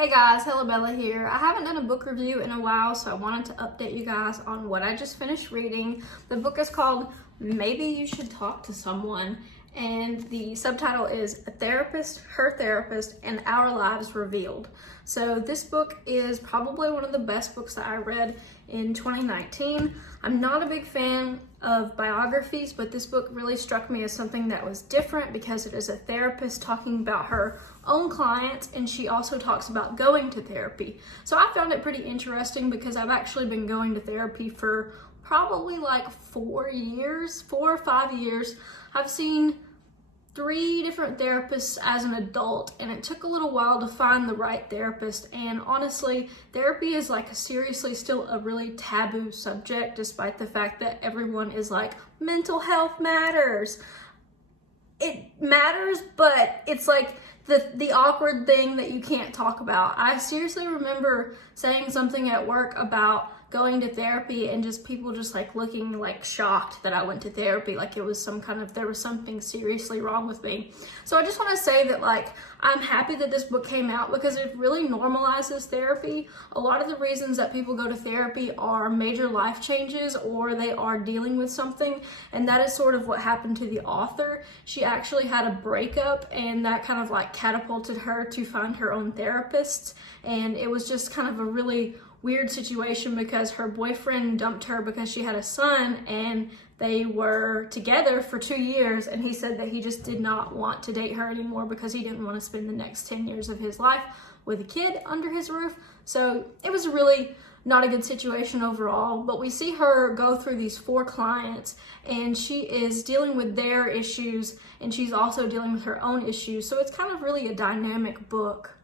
Hey guys, Hello Bella here. I haven't done a book review in a while, so I wanted to update you guys on what I just finished reading. The book is called Maybe You Should Talk to Someone, and the subtitle is A Therapist, Her Therapist, and Our Lives Revealed. So this book is probably one of the best books that I read in 2019. I'm not a big fan of biographies, but this book really struck me as something that was different because it is a therapist talking about her own clients, and she also talks about going to therapy. So I found it pretty interesting because I've actually been going to therapy for probably like 4 or 5 years. I've seen 3 different therapists as an adult, and it took a little while to find the right therapist. And honestly, therapy is like seriously still a really taboo subject, despite the fact that everyone is like, mental health matters. It matters, but it's like the awkward thing that you can't talk about. I seriously remember saying something at work about going to therapy and just people just like looking like shocked that I went to therapy, like it was there was something seriously wrong with me. So I just want to say that like I'm happy that this book came out because it really normalizes therapy. A lot of the reasons that people go to therapy are major life changes or they are dealing with something, and that is sort of what happened to the author. She actually had a breakup, and that kind of like catapulted her to find her own therapist, and it was just kind of a really weird situation because her boyfriend dumped her because she had a son, and they were together for 2 years, and he said that he just did not want to date her anymore because he didn't want to spend the next 10 years of his life with a kid under his roof. So it was really not a good situation overall, but we see her go through these 4 clients, and she is dealing with their issues, and she's also dealing with her own issues. So it's kind of really a dynamic book.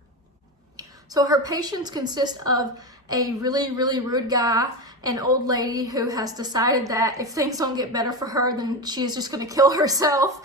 So her patients consist of a really rude guy, an old lady who has decided that if things don't get better for her, then she's just going to kill herself.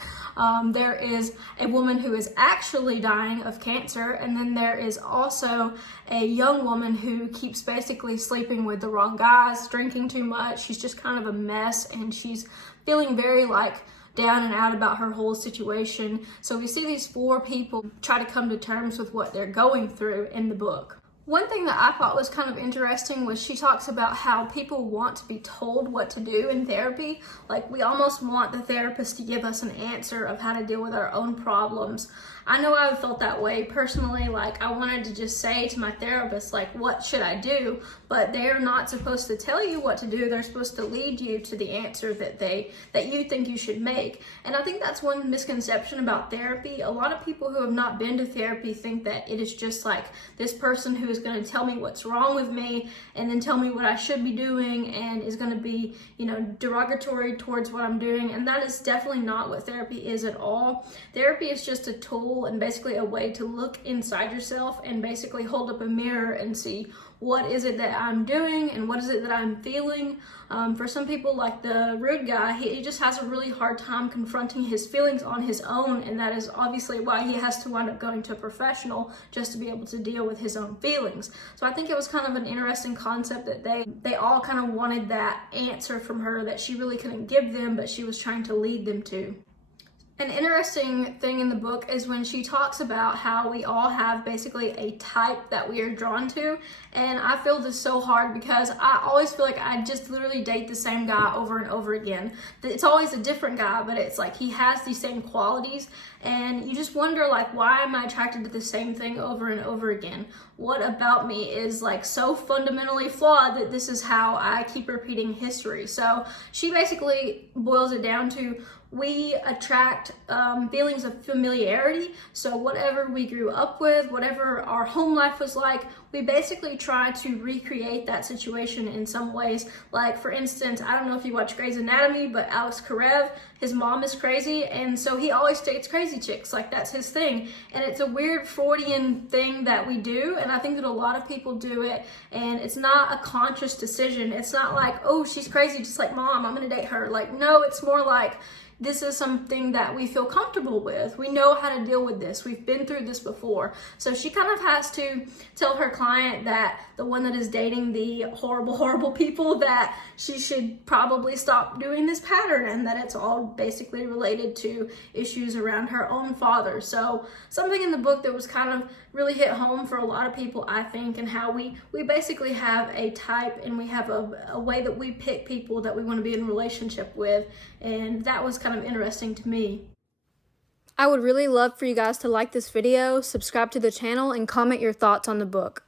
There is a woman who is actually dying of cancer, and then there is also a young woman who keeps basically sleeping with the wrong guys, drinking too much. She's just kind of a mess, and she's feeling very like down and out about her whole situation. So we see these 4 people try to come to terms with what they're going through in the book. One thing that I thought was kind of interesting was she talks about how people want to be told what to do in therapy. Like, we almost want the therapist to give us an answer of how to deal with our own problems. I know I've felt that way personally. Like, I wanted to just say to my therapist, like, what should I do? But they're not supposed to tell you what to do. They're supposed to lead you to the answer that you think you should make. And I think that's one misconception about therapy. A lot of people who have not been to therapy think that it is just like this person who is going to tell me what's wrong with me and then tell me what I should be doing and is going to be, derogatory towards what I'm doing. And that is definitely not what therapy is at all. Therapy is just a tool and basically a way to look inside yourself and basically hold up a mirror and see what is it that I'm doing and what is it that I'm feeling. For some people, like the rude guy, he just has a really hard time confronting his feelings on his own, and that is obviously why he has to wind up going to a professional just to be able to deal with his own feelings. So I think it was kind of an interesting concept that they all kind of wanted that answer from her that she really couldn't give them, but she was trying to lead them to. An interesting thing in the book is when she talks about how we all have basically a type that we are drawn to, and I feel this so hard because I always feel like I just literally date the same guy over and over again. It's always a different guy, but it's like he has these same qualities, and you just wonder, like, why am I attracted to the same thing over and over again? What about me is like so fundamentally flawed that this is how I keep repeating history? So she basically boils it down to we attract feelings of familiarity. So whatever we grew up with, whatever our home life was like, we basically try to recreate that situation in some ways. Like, for instance, I don't know if you watch Grey's Anatomy, but Alex Karev, his mom is crazy, and so he always dates crazy chicks. Like, that's his thing. And it's a weird Freudian thing that we do, and I think that a lot of people do it, and it's not a conscious decision. It's not like, oh, she's crazy just like mom, I'm gonna date her. Like, no, it's more like, this is something that we feel comfortable with. We know how to deal with this. We've been through this before. So she kind of has to tell her client that the one that is dating the horrible people, that she should probably stop doing this pattern and that it's all basically related to issues around her own father. So something in the book that was kind of really hit home for a lot of people, I think, and how we basically have a type and we have a way that we pick people that we want to be in a relationship with, and that was kind of interesting to me. I would really love for you guys to like this video, subscribe to the channel, and comment your thoughts on the book.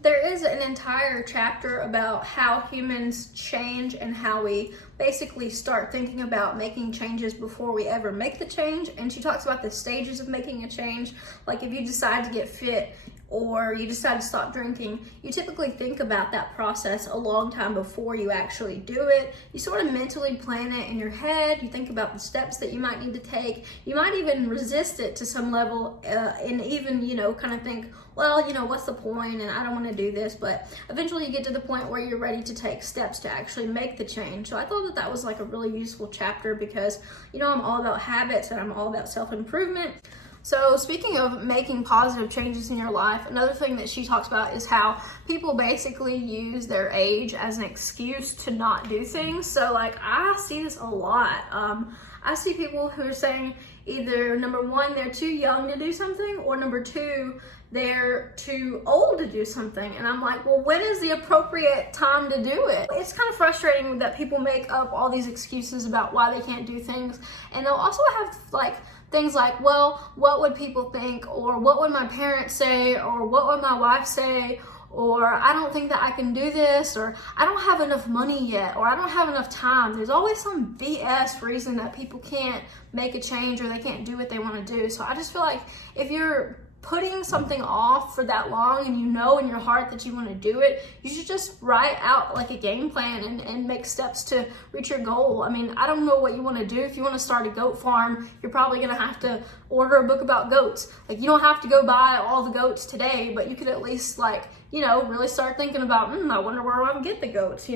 There is an entire chapter about how humans change and how we basically start thinking about making changes before we ever make the change. And she talks about the stages of making a change. Like if you decide to get fit or you decide to stop drinking, you typically think about that process a long time before you actually do it. You sort of mentally plan it in your head. You think about the steps that you might need to take. You might even resist it to some level and even, kind of think, well, what's the point, and I don't want to do this, but eventually you get to the point where you're ready to take steps to actually make the change. So I thought that was like a really useful chapter because, I'm all about habits and I'm all about self-improvement. So speaking of making positive changes in your life, another thing that she talks about is how people basically use their age as an excuse to not do things. So like I see this a lot. I see people who are saying either number one, they're too young to do something, or number two, they're too old to do something. And I'm like, well, when is the appropriate time to do it? It's kind of frustrating that people make up all these excuses about why they can't do things. And they'll also have like things like, well, what would people think? Or what would my parents say? Or what would my wife say? Or I don't think that I can do this, or I don't have enough money yet, or I don't have enough time. There's always some BS reason that people can't make a change or they can't do what they want to do. So I just feel like if you're putting something off for that long and you know in your heart that you want to do it, you should just write out like a game plan and make steps to reach your goal. I mean, I don't know what you want to do. If you want to start a goat farm, you're probably going to have to order a book about goats. Like, you don't have to go buy all the goats today, but you could at least really start thinking about, I wonder where I'm gonna get the goats,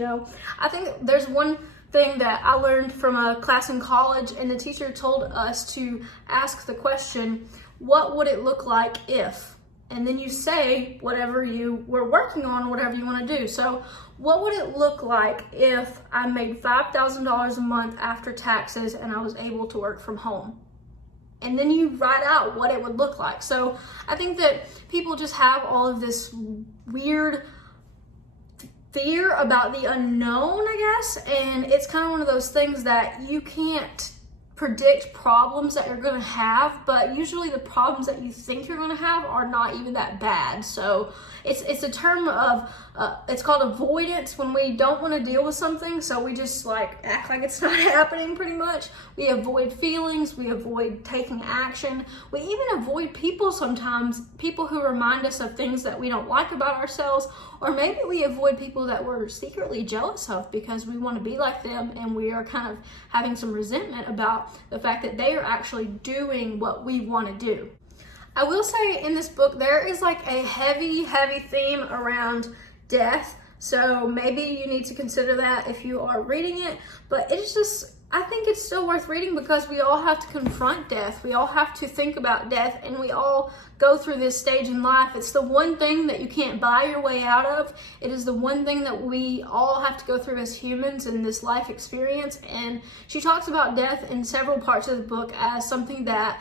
I think there's one thing that I learned from a class in college, and the teacher told us to ask the question, what would it look like if? And then you say whatever you were working on, whatever you want to do. So what would it look like if I made $5,000 a month after taxes and I was able to work from home? And then you write out what it would look like. So I think that people just have all of this weird fear about the unknown, I guess. And it's kind of one of those things that you can't predict problems that you're going to have, but usually the problems that you think you're going to have are not even that bad. So it's a term of it's called avoidance, when we don't want to deal with something, so we just act like it's not happening. Pretty much we avoid feelings, we avoid taking action, we even avoid people sometimes, people who remind us of things that we don't like about ourselves, or maybe we avoid people that we're secretly jealous of because we want to be like them and we are kind of having some resentment about the fact that they are actually doing what we want to do. I will say in this book there is a heavy theme around death, so maybe you need to consider that if you are reading it, but it's just, I think it's still worth reading because we all have to confront death. We all have to think about death, and we all go through this stage in life. It's the one thing that you can't buy your way out of. It is the one thing that we all have to go through as humans in this life experience. And she talks about death in several parts of the book as something that,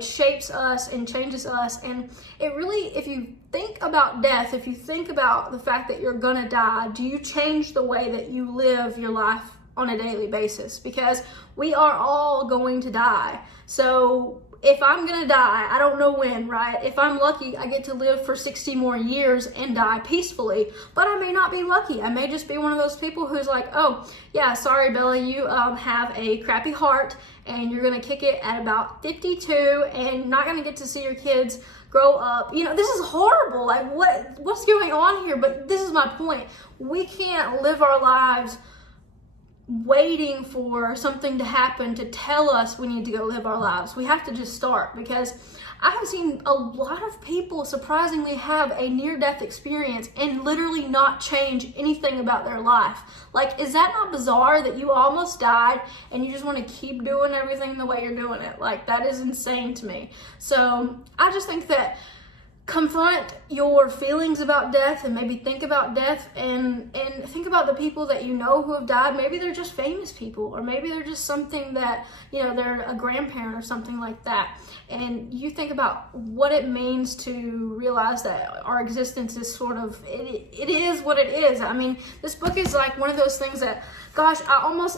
shapes us and changes us. And it really, if you think about death, if you think about the fact that you're gonna die, do you change the way that you live your life on a daily basis? Because we are all going to die. So if I'm gonna die, I don't know when, right? If I'm lucky, I get to live for 60 more years and die peacefully, but I may not be lucky. I may just be one of those people who's like, oh yeah, sorry Bella, you have a crappy heart and you're gonna kick it at about 52 and not gonna get to see your kids grow up. This is horrible. What's going on here? But this is my point. We can't live our lives waiting for something to happen to tell us we need to go live our lives. We have to just start, because I have seen a lot of people surprisingly have a near-death experience and literally not change anything about their life. Is that not bizarre that you almost died and you just want to keep doing everything the way you're doing it? That is insane to me. So I just think that confront your feelings about death and maybe think about death and think about the people that you know who have died. Maybe they're just famous people, or maybe they're just something that, you know, they're a grandparent or something like that. And you think about what it means to realize that our existence is sort of, it is what it is. I mean, this book is like one of those things that, gosh,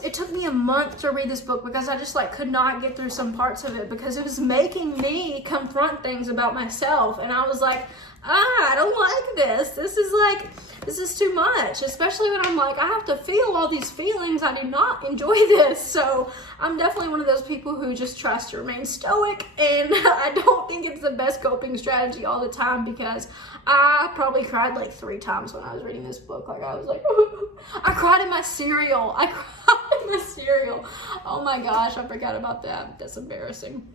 it took me a month to read this book because I just like could not get through some parts of it because it was making me confront things about myself. And I was like, I don't like this. This is too much, especially when I'm like, I have to feel all these feelings. I do not enjoy this. So I'm definitely one of those people who just tries to remain stoic, and I don't think it's the best coping strategy all the time, because I probably cried like 3 times when I was reading this book. Like, I was like, I cried in my cereal. Oh my gosh, I forgot about that. That's embarrassing.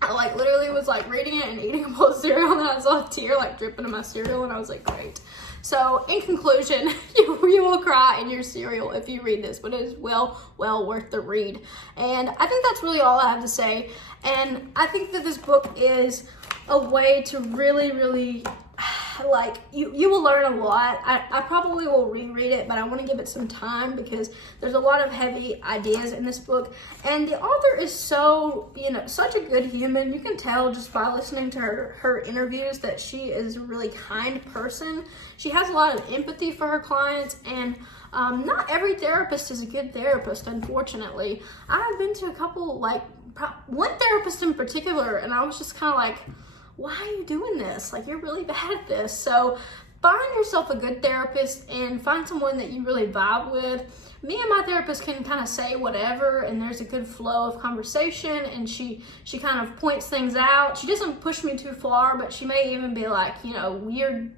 I like literally was like reading it and eating a bowl of cereal, and then I saw a tear like dripping in my cereal, and I was like, great. So in conclusion, you will cry in your cereal if you read this, but it is well worth the read. And I think that's really all I have to say. And I think that this book is a way to really like, you will learn a lot. I probably will reread it, but I want to give it some time because there's a lot of heavy ideas in this book, and the author is so, you know, such a good human. You can tell just by listening to her interviews that she is a really kind person. She has a lot of empathy for her clients, and not every therapist is a good therapist, unfortunately. I've been to a couple, like one therapist in particular, and I was just kind of like, why are you doing this? Like, you're really bad at this. So find yourself a good therapist and find someone that you really vibe with. Me and my therapist can kind of say whatever, and there's a good flow of conversation, and she kind of points things out. She doesn't push me too far, but she may even be like, you know, you're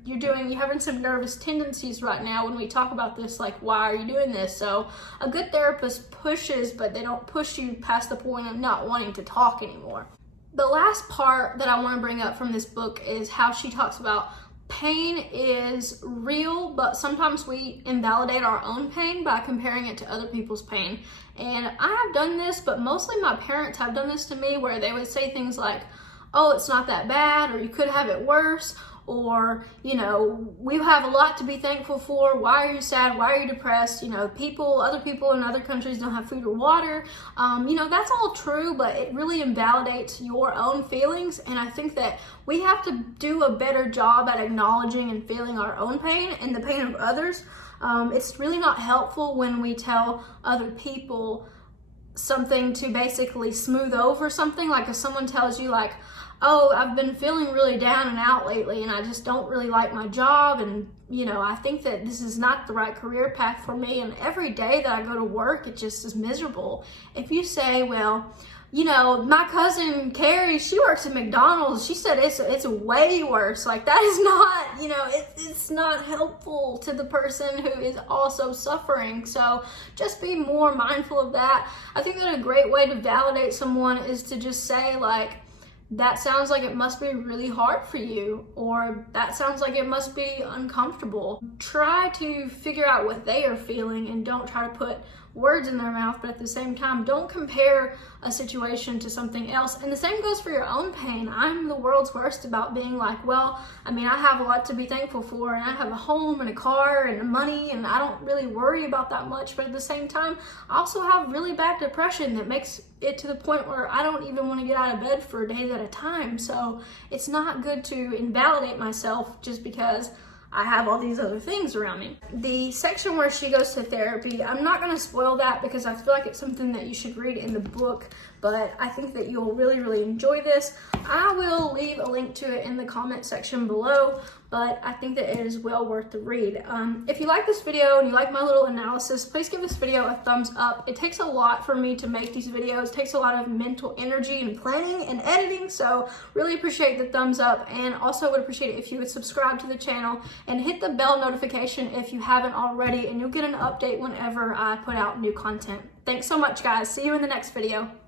having some nervous tendencies right now when we talk about this, like, why are you doing this? So a good therapist pushes, but they don't push you past the point of not wanting to talk anymore. The last part that I want to bring up from this book is how she talks about pain is real, but sometimes we invalidate our own pain by comparing it to other people's pain. And I have done this, but mostly my parents have done this to me, where they would say things like, oh, it's not that bad, or you could have it worse, or, you know, we have a lot to be thankful for. Why are you sad? Why are you depressed? You know, other people in other countries don't have food or water. You know, that's all true, but it really invalidates your own feelings. And I think that we have to do a better job at acknowledging and feeling our own pain and the pain of others. It's really not helpful when we tell other people something to basically smooth over something. Like if someone tells you like, oh, I've been feeling really down and out lately, and I just don't really like my job, and, you know, I think that this is not the right career path for me, and every day that I go to work, it just is miserable. If you say, well, you know, my cousin Carrie, she works at McDonald's, she said it's way worse. Like, that is not, you know, it's not helpful to the person who is also suffering. So just be more mindful of that. I think that a great way to validate someone is to just say, like, that sounds like it must be really hard for you, or that sounds like it must be uncomfortable. Try to figure out what they are feeling, and don't try to put words in their mouth, but at the same time, don't compare a situation to something else. And the same goes for your own pain. I'm the world's worst about being like, well, I mean, I have a lot to be thankful for, and I have a home and a car and money, and I don't really worry about that much. But at the same time, I also have really bad depression that makes it to the point where I don't even want to get out of bed for days at a time. So it's not good to invalidate myself just because I have all these other things around me. The section where she goes to therapy, I'm not going to spoil that because I feel like it's something that you should read in the book, but I think that you'll really enjoy this. I will leave a link to it in the comment section below, but I think that it is well worth the read. If you like this video and you like my little analysis, please give this video a thumbs up. It takes a lot for me to make these videos. It takes a lot of mental energy and planning and editing, so really appreciate the thumbs up, and also would appreciate it if you would subscribe to the channel and hit the bell notification if you haven't already, and you'll get an update whenever I put out new content. Thanks so much, guys. See you in the next video.